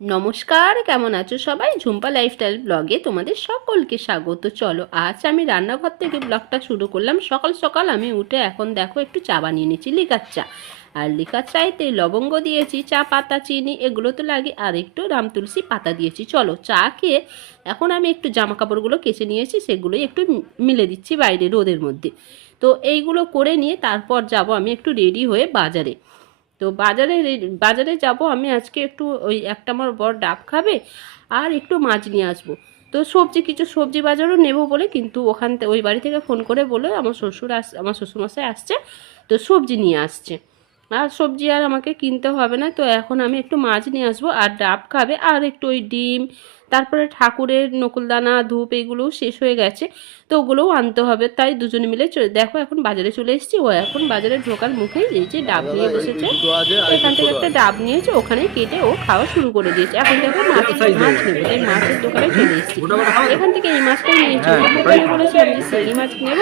নমস্কার, কেমন আছো সবাই? ঝুম্পা লাইফস্টাইল ব্লগে তোমাদের সকলকে স্বাগত। চলো, আজ আমি রান্নাঘর থেকে ব্লগটা শুরু করলাম। সকাল সকাল আমি উঠে এখন দেখো একটু চা বানিয়ে নিয়েছি, লিকার চা। আর লিকার চাইতে লবঙ্গ দিয়েছি, চা, পাতা, চিনি, এগুলো তো লাগে, আর একটু রাম তুলসী পাতা দিয়েছি। চলো, চা খেয়ে এখন আমি একটু জামা কাপড়গুলো কেচে নিয়েছি, সেগুলোই একটু মিলে দিচ্ছি বাইরে রোদের মধ্যে। তো এইগুলো করে নিয়ে তারপর যাব আমি একটু রেডি হয়ে বাজারে। তো বাজারে বাজারে যাব, আমি আজকে একটু ওই একটা আমার বর ডাব খাবে আর একটু মাছ নিয়ে আসব। তো সবজি, কিছু সবজি বাজারও নেব বলে কিন্তু ওখান থেকে ওই বাড়ি থেকে ফোন করে বলে আমার শ্বশুর আস, আমার শ্বশুরমশাই আসছে, তো সবজি নিয়ে আসছে। আর সবজি আর আমাকে কিনতে হবে না, তো এখন আমি একটু মাছ নিয়ে আসব, আর ডাব খাবে, আর একটু ওই ডিম তারপরে ঠাকুরের নকুলদানা ধূপ এগুলোও শেষ হয়ে গেছে তো ওগুলোও আনতে হবে। তাই দুজনে মিলে দেখো এখন বাজারে চলে এসেছি ও এখন বাজারে ঢোকার মুখেই এই যে ডাব নিয়ে বসেছে। এখান থেকে একটা ডাব নিয়েছে ওখানে কেটে ও খাওয়া শুরু করে দিয়েছে। এখন দেখো মাছ মাছ নেবে তাই মাছের দোকানে চলে এসেছি। এখান থেকে এই মাছটাই নিয়েছি। ওখানে বলেছিলাম যে শিঙি মাছ নেব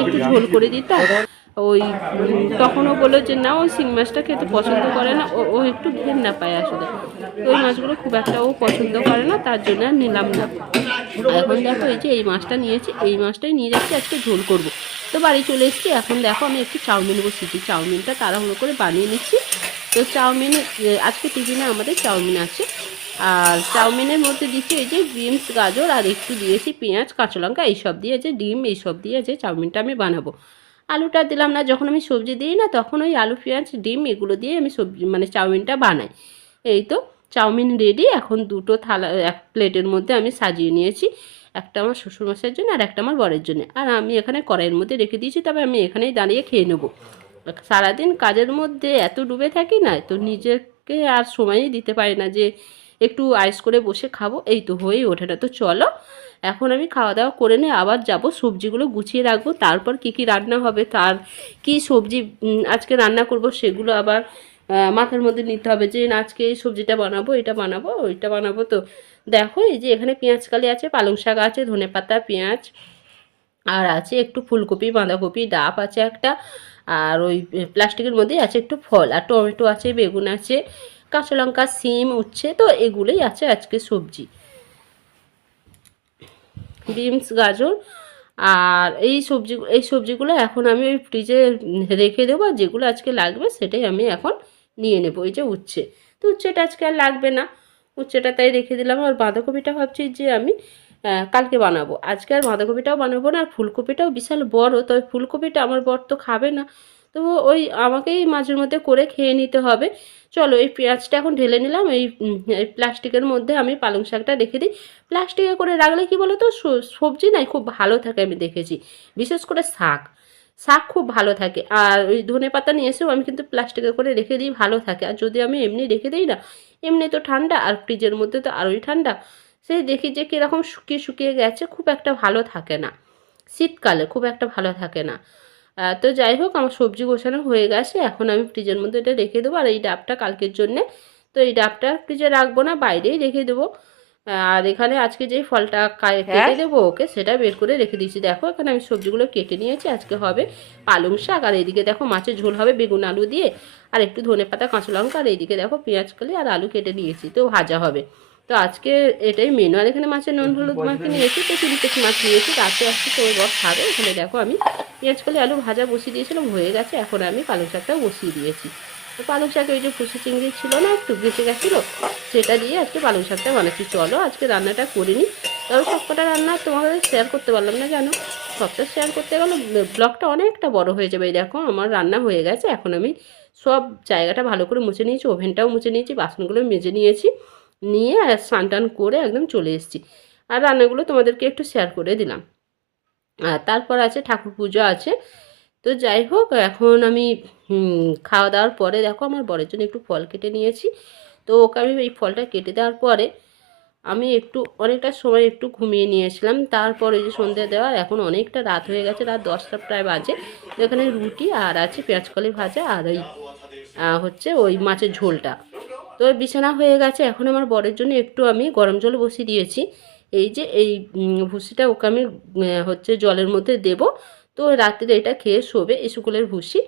একটু ঝোল করে দিতাম ওই তখনও বলল যে, না ওই শিং মাছটা খেতে পছন্দ করে না। ও ও একটু ঘেন্না পায় আসলে। ওই মাছগুলো খুব একটা ও পছন্দ করে না, তার জন্য আর নিলাম না। এখন দেখো এই যে, এই মাছটা নিয়েছি, এই মাছটাই নিয়ে যাচ্ছি, আজকে ঝোল করব। তো বাড়ি চলে এসেছি, এখন দেখো আমি একটু চাউমিন বসিয়েছি। চাউমিনটা তাড়াহুড়ো করে বানিয়ে নিচ্ছি। তো চাউমিন আজকে টিফিনে আমাদের চাউমিন আছে। আর চাউমিনের মধ্যে দিচ্ছি এই যে বিনস, গাজর আর একটু দিয়েছি পেঁয়াজ, কাঁচা লঙ্কা, এইসব দিয়ে যে ডিম, এইসব দিয়ে যে চাউমিনটা আমি বানাবো। আলুটা দিলাম না, যখন আমি সবজি দিই না, তখন ওই আলু, পেঁয়াজ, ডিম এগুলো দিয়ে আমি সবজি মানে চাউমিনটা বানাই। এই তো চাউমিন রেডি এখন দুটো থালা, এক প্লেটের মধ্যে আমি সাজিয়ে নিয়েছি। একটা আমার শ্বশুরমশাইয়ের জন্য আর একটা আমার বরের জন্য। আর আমি এখানে কড়াইয়ের মধ্যে রেখে দিয়েছি, তবে আমি এখানেই দাঁড়িয়ে খেয়ে নেব। সারাদিন কাজের মধ্যে এত ডুবে থাকি না, তো নিজেকে আর সময়ই দিতে পারি না যে একটু আইস করে বসে খাব। এই তো হয়েই ওঠে না। তো চলো, এখন আমি খাওয়া দাওয়া করে নিয়ে আবার যাব। সবজিগুলো গুছিয়ে রাখব। তারপর কি কি রান্না হবে, তার কি সবজি আজকে রান্না করব সেগুলো আবার মাথার মধ্যে নিতে হবে। যে আজকে এই সবজিটা বানাবো, এটা বানাবো, ওইটা বানাবো। তো দেখো, এই যে এখানে পেঁয়াজ কালি আছে, পালং শাক আছে, ধনে পাতা, পেঁয়াজ, আর আছে একটু ফুলকপি, বাঁধাকপি, ডাব আছে একটা, আর ওই প্লাস্টিকের মধ্যেই আছে একটু ফল। আর টমেটো আছে, বেগুন আছে কাঁচা লঙ্কা সিম, উচ্ছে, তো এগুলোই আছে আজকে সবজি। বিনস, গাজর, আর এই সবজি, এই সবজিগুলো এখন আমি ওই ফ্রিজে রেখে দেবো, আর যেগুলো আজকে লাগবে সেটাই আমি এখন নিয়ে নেব, এই যে উচ্ছে। তো উচ্ছেটা আজকে আর লাগবে না। উচ্ছেটা তাই রেখে দিলাম, আর বাঁধাকপিটা ভাবছি যে আমি কালকে বানাবো। আজকে আর বাঁধাকপিটাও বানাবো না, আর ফুলকপিটাও বিশাল বড়, তবে ফুলকপিটা আমার বর তো খাবে না। তো ওই আমাকেই মাঝের মধ্যে করে খেয়ে নিতে হবে। চলো এই পেঁয়াজটা এখন ঢেলে নিলাম, এই প্লাস্টিকের মধ্যে আমি পালং শাকটা রেখে দিই। প্লাস্টিকে করে রাখলে কি বলো তো সবজি নাই, খুব ভালো থাকে আমি দেখেছি। বিশেষ করে শাক। শাক খুব ভালো থাকে। আর ওই ধনে পাতা নিয়ে এসেও আমি কিন্তু প্লাস্টিকে করে রেখে দিই, ভালো থাকে। আর যদি আমি এমনি রেখে দিই না, এমনি তো ঠান্ডা, আর ফ্রিজের মধ্যে তো আরোই ঠান্ডা। সেই দেখি যে কীরকম শুকিয়ে শুকিয়ে গেছে, খুব একটা ভালো থাকে না। শীতকালে খুব একটা ভালো থাকে না। তো যাই হোক আমার সবজি গোছানো হয়ে গেছে। এখন আমি ফ্রিজের মধ্যে এটা রেখে দেবো। আর এই ডাবটা কালকের জন্যে। তো এই ডাবটা ফ্রিজে রাখব না বাইরেই রেখে দেবো। আর এখানে আজকে যেই ফলটা কেটে দেবো ওকে সেটা বের করে রেখে দিয়েছি। দেখো এখানে আমি সবজিগুলো কেটে নিয়েছি। আজকে হবে পালং শাক। আর এদিকে দেখো মাছের ঝোল হবে বেগুন আলু দিয়ে। আর একটু ধনে পাতা কাঁচা লঙ্কা। আর এইদিকে দেখো পেঁয়াজ কালি আর আলু কেটে নিয়েছি। তো ভাজা হবে। তো আজকে এটাই মেনু আর এখানে মাছের নুন হলুদ মাখিয়ে নিয়েছি তো চিলি মাছ নিয়েছি রাতে আসছে তো বর খাবে। এখানে দেখো আমি পেঁয়াজ কলি আলু ভাজা বসিয়ে দিয়েছিলাম হয়ে গেছে। এখন আমি পালং শাকটাও বসিয়ে দিয়েছি। তো পালং শাকে ওই যে ফুসি চিংড়ি ছিল না একটু বেঁচে গেছিল সেটা দিয়ে আজকে পালং শাকটা বানাচ্ছি। চলো আজকে রান্নাটা করে নিই তবে সবকটা রান্না তোমাদের শেয়ার করতে পারলাম না জানো? সবটা শেয়ার করতে গেলে ব্লগটা অনেকটা বড় হয়ে যাবে এই দেখো আমার রান্না হয়ে গেছে। এখন আমি সব জায়গাটা ভালো করে মুছে নিয়েছি ওভেনটাও মুছে নিয়েছি বাসনগুলো মেজে নিয়েছি। নিয়ে আর স্নান টান করে একদম চলে এসেছি। আর রান্নাগুলো তোমাদেরকে একটু শেয়ার করে দিলাম। আর তারপর আছে ঠাকুর পুজো আছে। তো যাই হোক, এখন আমি খাওয়া দাওয়ার পরে দেখো আমার বরের জন্য একটু ফল কেটে নিয়েছি। তো ওকে আমি এই ফলটা কেটে দেওয়ার পরে আমি একটু অনেকটা সময় একটু ঘুমিয়ে নিয়েছিলাম। তারপর যে সন্ধ্যে দেওয়ার, এখন অনেকটা রাত হয়ে গেছে, রাত দশটা প্রায় বাজে। এখানে রুটি আর আছে পেঁয়াজকলি ভাজা আর ওই হচ্ছে ওই মাছের ঝোলটা। তো বিছানা হয়ে গেছে। এখন আমার বরের জন্য একটু আমি গরম জল বসিয়ে দিয়েছি। এই যে, এই ভুসিটা ওকে আমি হচ্ছে জলের মধ্যে দেব। তো রাত্রে এটা খেয়ে শোবে এই শুকুলের ভুসি।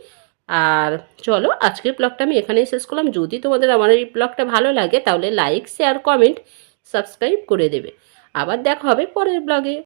আর চলো, আজকের ব্লগটা আমি এখানেই শেষ করলাম। যদি তোমাদের আমার এই ব্লগটা ভালো লাগে, তাহলে লাইক, শেয়ার, কমেন্ট, সাবস্ক্রাইব করে দেবে। আবার দেখা হবে পরের ব্লগে।